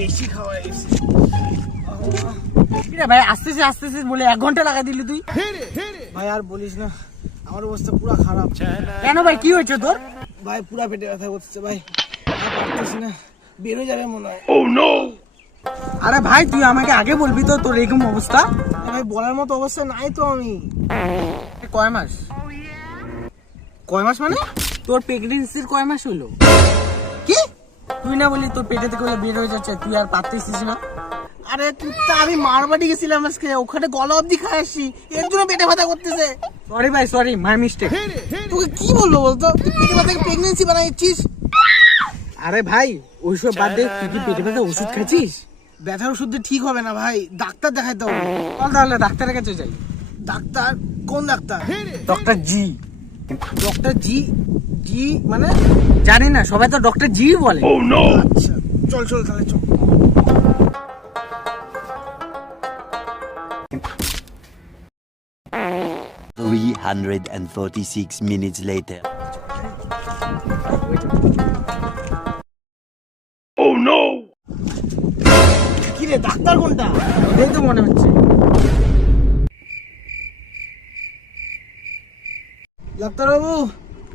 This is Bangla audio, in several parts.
বেশি খাওয়া গেছে ভাই আসতেছে আসতেছে বলে 1 ঘন্টা লাগাই দিলি তুই। ভাই আর বলিস না, আমার অবস্থা পুরো খারাপ। কেন ভাই কি হয়েছে তোর? ভাই পুরো পেটে ব্যথা করতেছে ভাই, আর পারতেছি না, বের হয়ে যাবে মনে হয়। আরে ভাই তুই আমাকে আগে বলবি তো তোর এরকম অবস্থা। ভাই বলার মতো অবস্থা নাই তো আমি। কয় মাস? কয় মাস মানে তোর প্রেগনেন্সির কয় মাস হলো? কি তুই না বলি তোর পেটে থেকে বের হয়ে যাচ্ছে, তুই আর পারতেছিস না? আরে তুই তো, আমি মারবাড়ি গেছিলাম আজকে, ওখানে গলা অব্দি খাই আসি, এর জন্য পেটে ব্যথা করতেছে। সরি ভাই সরি, মাই মিস্টেক। তোকে কি বলবো বলতো, তুই পেটে ব্যথাকে প্রেগনেন্সি বানাইছিস। আরে ভাই ওইসব বাদ দে, তুই কি পেটে ব্যথা ওষুধ খাচ্ছিস? ব্যথার ওষুধ দিয়ে ঠিক হবে না ভাই, ডাক্তার দেখাইতে হবে। চল তাহলে ডাক্তারের কাছে যাই। ডাক্তার? কোন doctor? Doctor G. Doctor G? G মানে? জানি না, সবাই তো ডক্টর জি বলে। আচ্ছা চল চল তাহলে চল। $346 later. কি রে, ডাক্তার কোনটা? এই তো মনে হচ্ছে। ডাক্তারবাবু,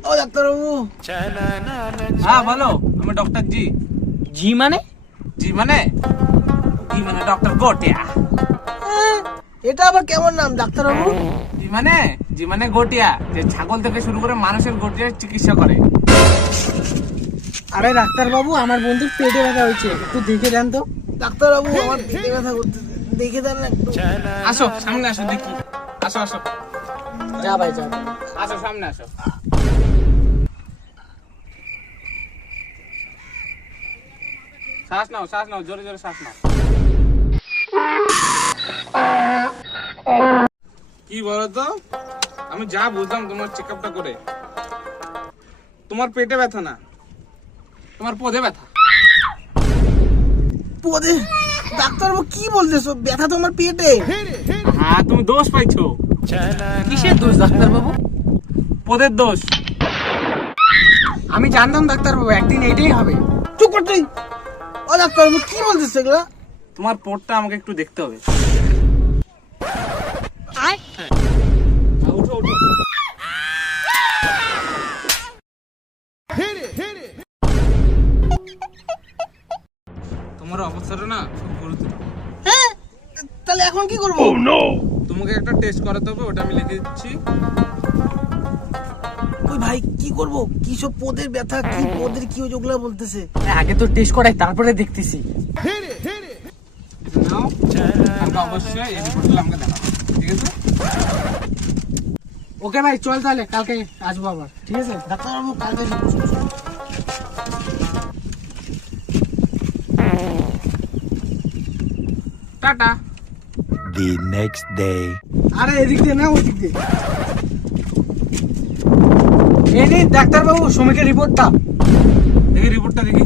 ও ডাক্তারবাবু। হ্যাঁ বলো, আমি ডক্টর জি। জি মানে? জি মানে ডক্টর গোটিয়া। এটা আবার কেমন নাম ডাক্তারবাবু? জি মানে গোটিয়া, যে ছাগল থেকে শুরু করে মানুষের গোটিয়ার চিকিৎসা করে। আরে ডাক্তার বাবু, আমার বন্ধুর পেটে ব্যথা হয়েছে, একটু দেখে দেন তো। ডাক্তারবাবু আমার পেটে ব্যথা করতেছে, দেখে দেন না একটু। আসো সামনে আসো দেখি, আসো আসো যা ভাই যা। আসো সামনে আসো। শ্বাস নাও জোরে জোরে শ্বাস নাও। কি বলতো, আমি যা বুঝলাম তোমার চেক আপটা করে, তোমার পেটে ব্যথা না, তোমার পদে ব্যথা। পদে? ডাক্তারবাবু কি বলতেছো, ব্যথা তো আমার পেটে। হ্যাঁ তুমি দোষ পাইছো। কিসের দোষ ডাক্তার বাবু? পদের দোষ। আমি জানতাম ডাক্তার বাবু একদিন এইটাই হবে। চুপ কর তুই। ও ডাক্তারবাবু কি বলতেছে এগুলা? তোমার পদটা আমাকে একটু দেখতে হবে। উঠো উঠো। তোমার অবস্থাটা না খুব গুরুতর। হ্যাঁ, তাহলে এখন কি করবো? তোমাকে একটা টেস্ট করাতে হবে, ওটা আমি লিখে দিচ্ছি। ওই ভাই কি করবো, কি সব পদের ব্যথা, কি পদের কি হয়েছে ওগুলা বলতেছে। আগে তো টেস্ট করাই তারপরে দেখতেছি। এটা নাও, কালকে অবশ্যই এই রিপোর্টগুলো আমাকে দেখাও, ঠিক আছে? ওকে ভাই চল তাহলে, কালকে আসবো আবার, ঠিক আছে? ডাক্তারবাবু কালকে টাটা। The next day. আরে এদিক দিয়ে না ওদিক দিয়ে। এই নিন ডাক্তার বাবু শ্রমিকের রিপোর্টটা। দেখি রিপোর্টটা দেখি।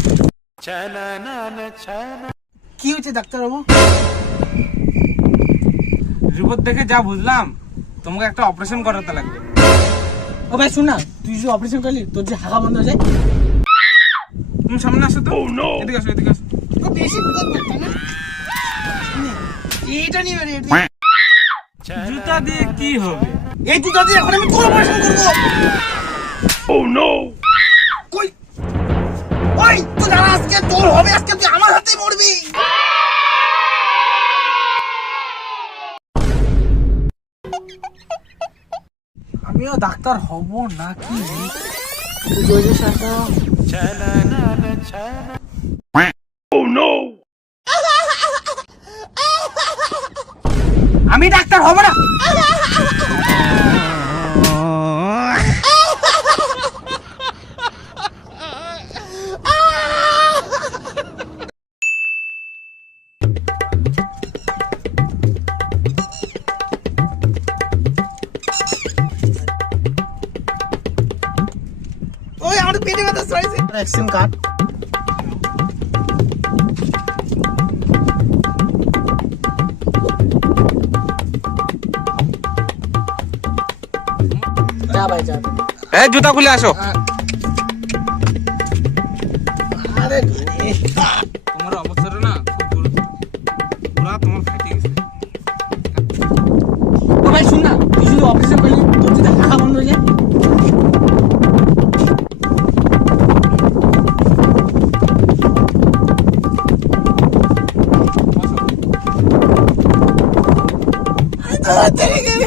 কি হয়েছে ডাক্তারবাবু? রিপোর্ট দেখে যা বুঝলাম, তোমাকে একটা অপারেশন করাতে লাগবে। ও ভাই শোন না, তুই যে অপারেশন করলি তোর যে হাগা বন্ধ হয়ে যায়। তুমি সামনে আসো তো। এদিকে আসো এদিকে আসো। বেশি পদ ব্যথা না, এইটা নিয়ে বেরিয়ে জুতা দিয়ে কি হবে? এই জুতা দিয়ে এখন আমি কোন অপারেশন করবো? কই ওই তো যারা, আজকে তোর হবে, আজকে তুই আমার হাতে মরবি। আমিও ডাক্তার হব নাকি? আমি ডাক্তার হব না। ওই আমার পেটে ব্যথা ছড়াইছে। Vaccine card. যা ভাই যা। এই জুতা খুলে আসো। আরে তোমার অবস্থাটা না অপারেশন করলি তোর যদি হাঁকা বন্ধ হয়ে যায়? চলে গেলে